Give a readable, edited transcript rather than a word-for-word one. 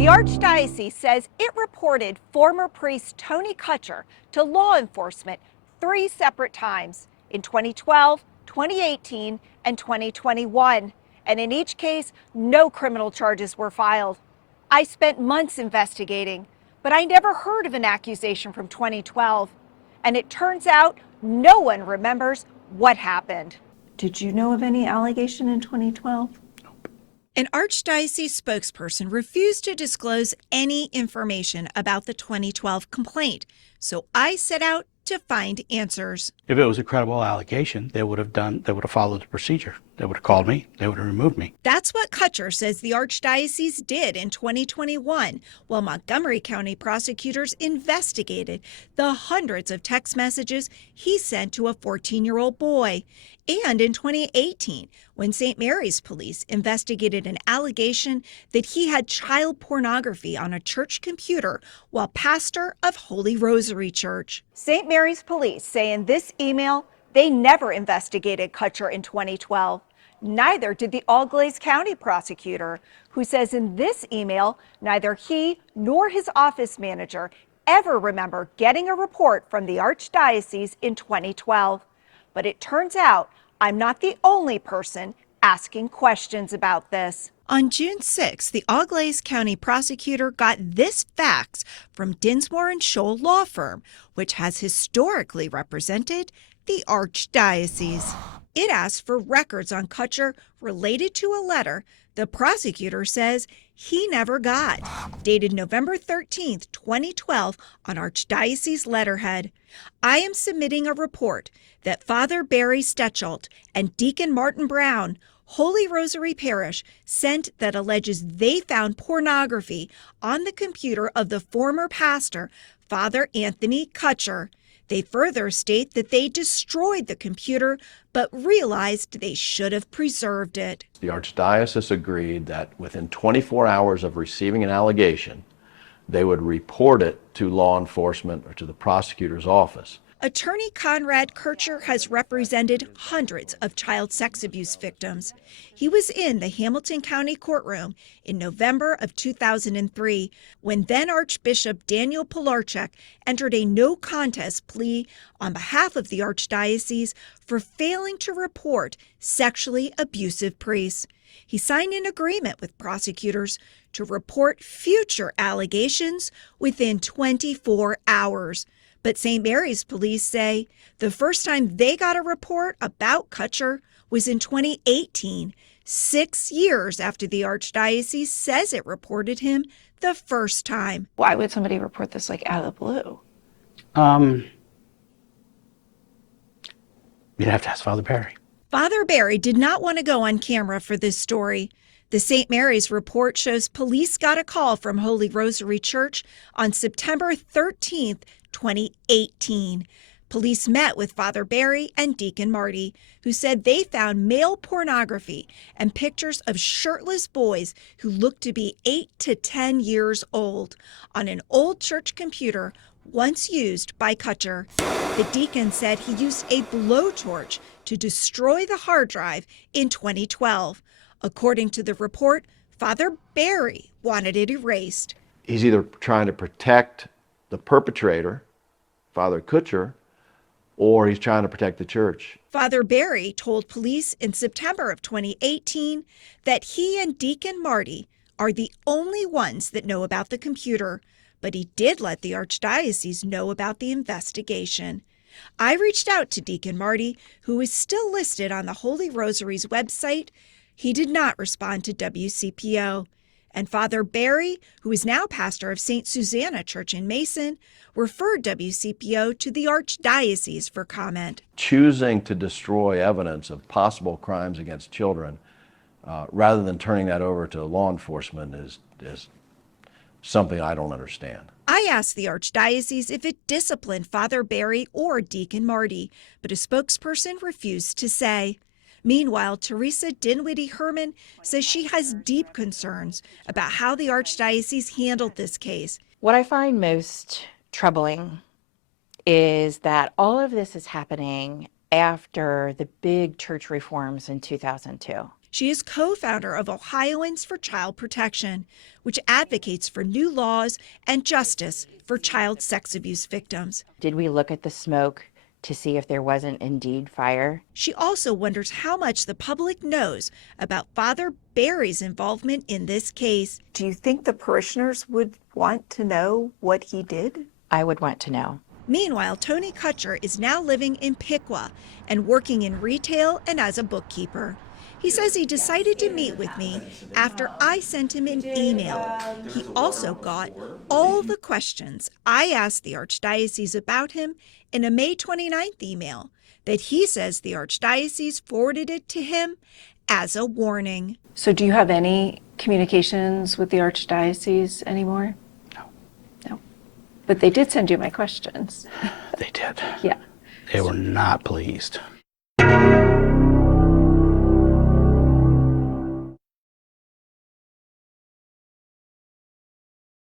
The Archdiocese says it reported former priest Tony Kutcher to law enforcement 3 separate times in 2012, 2018, and 2021. And in each case, no criminal charges were filed. I spent months investigating, but I never heard of an accusation from 2012. And it turns out no one remembers what happened. Did you know of any allegation in 2012? An Archdiocese spokesperson refused to disclose any information about the 2012 complaint, so I set out to find answers. If it was a credible allegation, they would have followed the procedure. They would have called me, they would have removed me. That's what Kutcher says the Archdiocese did in 2021, while Montgomery County prosecutors investigated the hundreds of text messages he sent to a 14-year-old boy. And in 2018, when St. Mary's police investigated an allegation that he had child pornography on a church computer while pastor of Holy Rosary Church. St. Mary's police say in this email they never investigated Kutcher in 2012. Neither did the Auglaize County prosecutor, who says in this email neither he nor his office manager ever remember getting a report from the Archdiocese in 2012. But it turns out I'm not the only person asking questions about this. On June 6, the Auglaize County prosecutor got this fax from Dinsmore and Scholl law firm, which has historically represented the Archdiocese. It asked for records on Kutcher related to a letter the prosecutor says he never got, dated November 13, 2012, on Archdiocese letterhead. I am submitting a report that Father Barry Stechelt and Deacon Martin Brown, Holy Rosary Parish, sent that alleges they found pornography on the computer of the former pastor, Father Anthony Kutcher. They further state that they destroyed the computer but realized they should have preserved it. The Archdiocese agreed that within 24 hours of receiving an allegation, they would report it to law enforcement or to the prosecutor's office. Attorney Conrad Kircher has represented hundreds of child sex abuse victims. He was in the Hamilton County courtroom in November of 2003 when then Archbishop Daniel Pilarczyk entered a no contest plea on behalf of the Archdiocese for failing to report sexually abusive priests. He signed an agreement with prosecutors to report future allegations within 24 hours. But St. Mary's police say the first time they got a report about Kutcher was in 2018, 6 years after the Archdiocese says it reported him the first time. Why would somebody report this out of the blue? You'd have to ask Father Barry. Father Barry did not want to go on camera for this story. The St. Mary's report shows police got a call from Holy Rosary Church on September 13th, 2018. Police met with Father Barry and Deacon Marty, who said they found male pornography and pictures of shirtless boys who looked to be 8 to 10 years old on an old church computer once used by Kutcher. The deacon said he used a blowtorch to destroy the hard drive in 2012. According to the report, Father Barry wanted it erased. He's either trying to protect the perpetrator, Father Kutcher, or he's trying to protect the church. Father Barry told police in September of 2018 that he and Deacon Marty are the only ones that know about the computer, but he did let the Archdiocese know about the investigation. I reached out to Deacon Marty, who is still listed on the Holy Rosary's website. He did not respond to WCPO. And Father Barry, who is now pastor of St. Susanna Church in Mason, referred WCPO to the Archdiocese for comment. Choosing to destroy evidence of possible crimes against children rather than turning that over to law enforcement is something I don't understand. I asked the Archdiocese if it disciplined Father Barry or Deacon Marty, but a spokesperson refused to say. Meanwhile, Teresa Dinwiddie Herman says she has deep concerns about how the Archdiocese handled this case. What I find most troubling is that all of this is happening after the big church reforms in 2002. She is co-founder of Ohioans for Child Protection, which advocates for new laws and justice for child sex abuse victims. Did we look at the smoke to see if there wasn't indeed fire? She also wonders how much the public knows about Father Barry's involvement in this case. Do you think the parishioners would want to know what he did? I would want to know. Meanwhile, Tony Kutcher is now living in Piqua and working in retail and as a bookkeeper. He says he decided to meet with me after I sent him an email. He also got all the questions I asked the Archdiocese about him in a May 29th email that he says the Archdiocese forwarded it to him as a warning. So do you have any communications with the Archdiocese anymore? No. No. But they did send you my questions. They did. Yeah. They were not pleased.